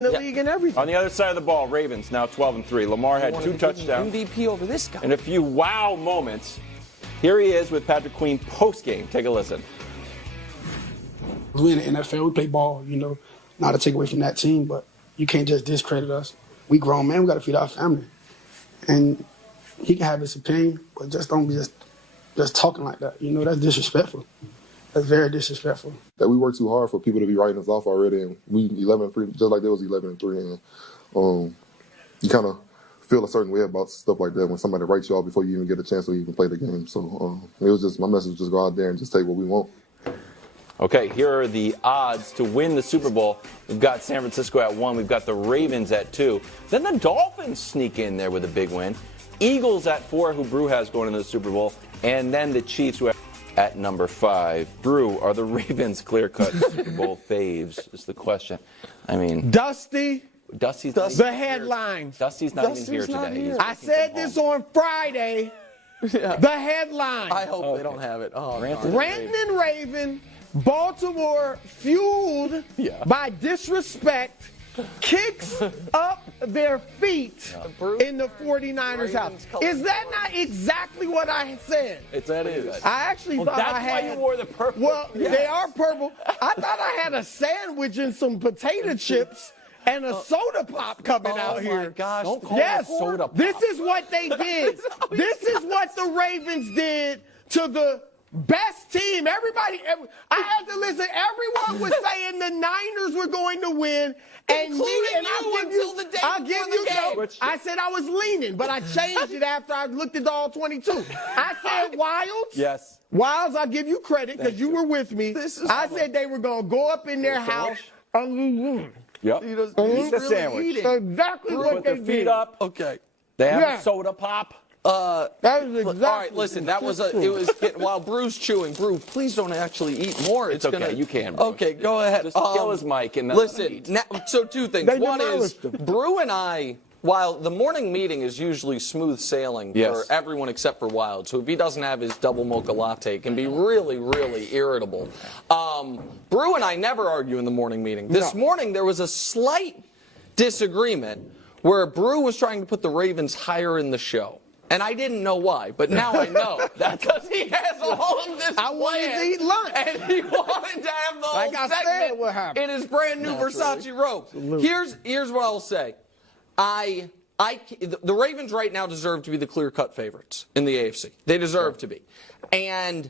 the league and everything. On the other side of the ball, Ravens now 12-3. Lamar had 2 touchdowns. MVP over this guy. And a few wow moments. Here he is with Patrick Queen post-game. Take a listen. We in the NFL, we play ball, not to take away from that team, but you can't just discredit us. We grown men, we got to feed our family. And he can have his opinion, but just don't be just talking like that. That's disrespectful. That's very disrespectful. That we work too hard for people to be writing us off already, and we 11-3, just like they was 11-3, and you kind of feel a certain way about stuff like that when somebody writes you off before you even get a chance to even play the game. So it was just my message: just go out there and just take what we want. Okay, here are the odds to win the Super Bowl. We've got San Francisco at 1. We've got the Ravens at 2. Then the Dolphins sneak in there with a big win. Eagles at 4, who Brew has going into the Super Bowl. And then the Chiefs, who are at number 5. Brew, are the Ravens clear-cut Super Bowl faves is the question. I mean, Dusty's the headlines. Dusty's not even here today. I said this on Friday. Yeah. The headline. I hope they don't have it. Oh, Ranton and Raven, Baltimore fueled by disrespect, kicks up their feet in the 49ers' house. Is that not exactly what I said? That is. I actually thought I had. That's why you wore the purple. Well, they are purple. I thought I had a sandwich and some potato chips and a soda pop coming out here. Oh, my gosh. Don't call Yes, it a soda pop. this is what they did. This is what the Ravens did to the best team. I had to listen. Everyone was saying the Niners were going to win. I'll give you I said I was leaning, but I changed it after I looked at all 22. I said Wilds. Yes. Wilds, I'll give you credit because you were with me. I said they were going to go up in their house. Yep. Eat the sandwich. Exactly what Put they their feet did. up. Okay. They have a soda pop. That is exactly. All right, listen. That was while Brew's chewing. Brew, please don't actually eat more. It's okay. You can. Brew. Okay, go ahead. Just kill his mic and then listen. So 2 things. They One is demolished him. Brew and I. While the morning meeting is usually smooth sailing for everyone except for Wild, so if he doesn't have his double mocha latte, it can be really, really irritable. Brew and I never argue in the morning meeting. This morning there was a slight disagreement where Brew was trying to put the Ravens higher in the show. And I didn't know why, but now I know. That's because he has all of this I wanted to eat lunch. And he wanted to have the whole segment in his brand new Versace robe. Here's what I'll say. The Ravens right now deserve to be the clear-cut favorites in the AFC. They deserve to be. And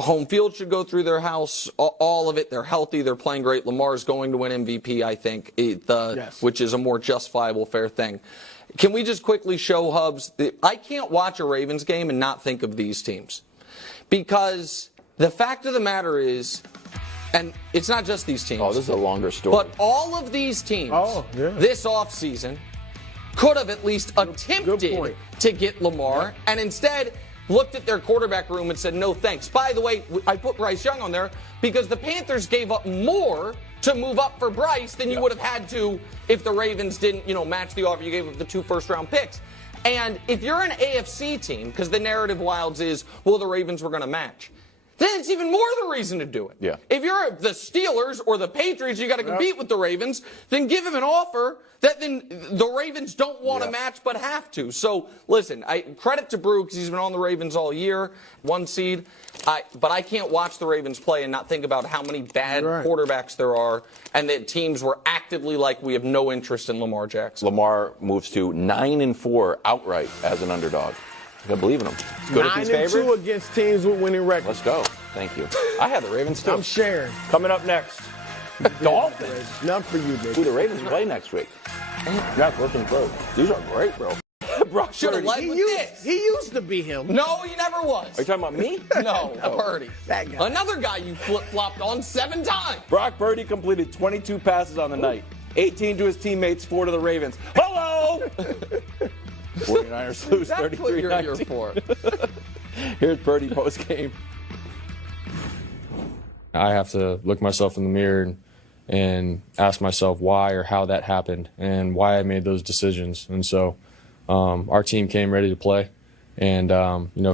home field should go through their house, all of it. They're healthy. They're playing great. Lamar's going to win MVP, I think, which is a more justifiable, fair thing. Can we just quickly show Hubs? I can't watch a Ravens game and not think of these teams. Because the fact of the matter is, and it's not just these teams. Oh, this is a longer story. But all of these teams this offseason could have at least attempted to get Lamar and instead looked at their quarterback room and said, no thanks. By the way, I put Bryce Young on there because the Panthers gave up more to move up for Bryce than you would have had to if the Ravens didn't, match the offer. You gave up the 2 first-round picks. And if you're an AFC team, because the narrative Wilds is, well, the Ravens were going to match, then it's even more the reason to do it. Yeah. If you're the Steelers or the Patriots, you got to compete with the Ravens, then give him an offer that then the Ravens don't want to match but have to. So, listen, credit to Brew because he's been on the Ravens all year, 1 seed. But I can't watch the Ravens play and not think about how many bad quarterbacks there are and that teams were actively like, we have no interest in Lamar Jackson. Lamar moves to 9-4 outright as an underdog. I can't believe in him. It's good if he's favored. 9-2 against teams with winning records. Let's go. Thank you. I had the Ravens too. I'm sharing. Coming up next, Dolphins. None for you, baby. Who the Ravens play next week? That's working pro. These are great, bro. Brock Should have led with this. He used to be him. No, he never was. Are you talking about me? No, Purdy. That guy. Another guy you flip-flopped on 7 times. Brock Purdy completed 22 passes on the night. 18 to his teammates, 4 to the Ravens. Hello! 49ers lose 33-19. That's what you're here for. Here's Purdy post-game. I have to look myself in the mirror and ask myself why or how that happened and why I made those decisions. And so our team came ready to play. And,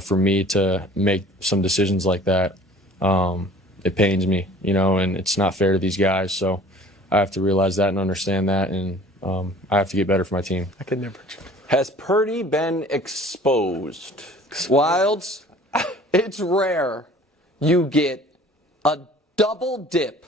for me to make some decisions like that, it pains me, and it's not fair to these guys. So I have to realize that and understand that, and I have to get better for my team. I could never. Has Purdy been exposed? Wilds, it's rare you get a double dip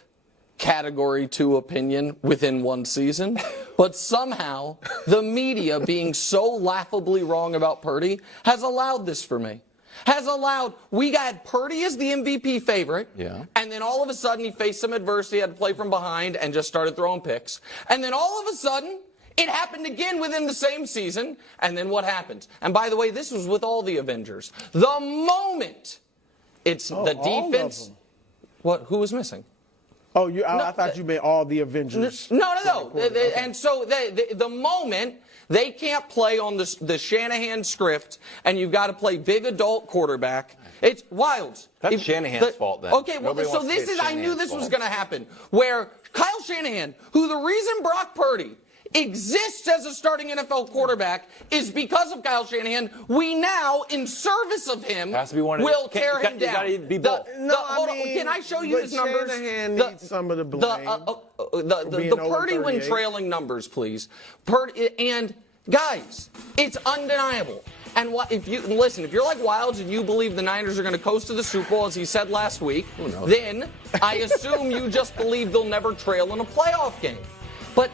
Category 2 opinion within one season, but somehow the media being so laughably wrong about Purdy has allowed this for me. Has allowed, we got Purdy as the MVP favorite, and then all of a sudden he faced some adversity, had to play from behind, and just started throwing picks. And then all of a sudden, it happened again within the same season, and then what happens? And by the way, this was with all the Avengers. The moment it's the defense. What? Who was missing? Oh, I thought you meant all the Avengers. No. And so the moment they can't play on the Shanahan script, and you've got to play big adult quarterback, it's Wilds. That's Shanahan's fault then. Okay, well, so this is, I knew this was going to happen, where Kyle Shanahan, who the reason Brock Purdy exists as a starting NFL quarterback is because of Kyle Shanahan. We now, in service of him, will tear him down. You gotta be both. Can I show you his numbers? Shanahan needs some of the blame. The Purdy when trailing numbers, please. And guys, it's undeniable. And if you're like Wilds and you believe the Niners are going to coast to the Super Bowl, as he said last week, then I assume you just believe they'll never trail in a playoff game. But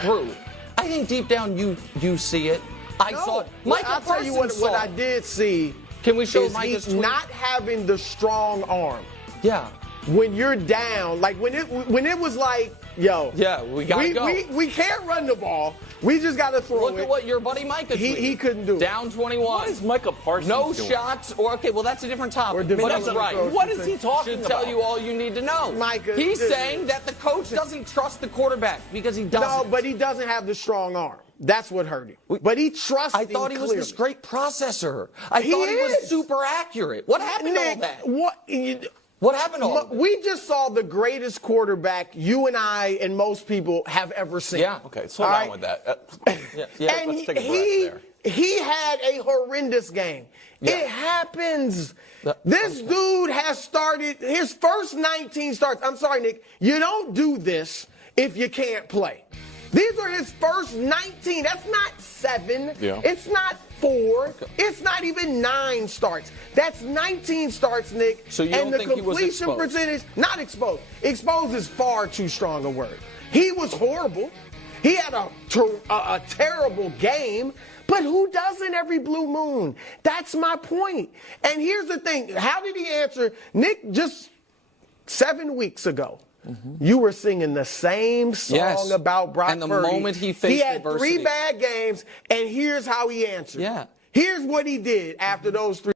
Drew, I think deep down you see it. I saw it. I'll tell you what I did see. Can we show Micah's tweet? Not having the strong arm. Yeah. When you're down, like when it was like, yo, we gotta go. We can't run the ball. We just got to throw it. Look at what your buddy Micah tweeted. He couldn't do it. Down 21. What is Micah Parsons No doing? shots. Okay, well, that's a different topic. That's right. What is he talking Should about? tell you all you need to know. Micah, he's saying that the coach doesn't trust the quarterback because he doesn't. No, but he doesn't have the strong arm. That's what hurt him. But he trusts him. I thought he was this great processor. I thought he was super accurate. What happened to all that? What happened to all that? We just saw the greatest quarterback you and I and most people have ever seen. Yeah. Okay, slow down with that. And let's take a breath there. He had a horrendous game. Yeah. It happens. This dude has started his first 19 starts. I'm sorry, Nick. You don't do this if you can't play. These are his first 19. That's not 7. Yeah. It's not 4. Okay. It's not even 9 starts. That's 19 starts, Nick. So you don't think he was exposed? And the completion percentage, not exposed. Exposed is far too strong a word. He was horrible. He had a terrible game. But who doesn't every blue moon? That's my point. And here's the thing. How did he answer? Nick, just 7 weeks ago, you were singing the same song about Brock Purdy. And the moment he faced adversity. He had 3 bad games, and here's how he answered. Yeah. Here's what he did after those 3.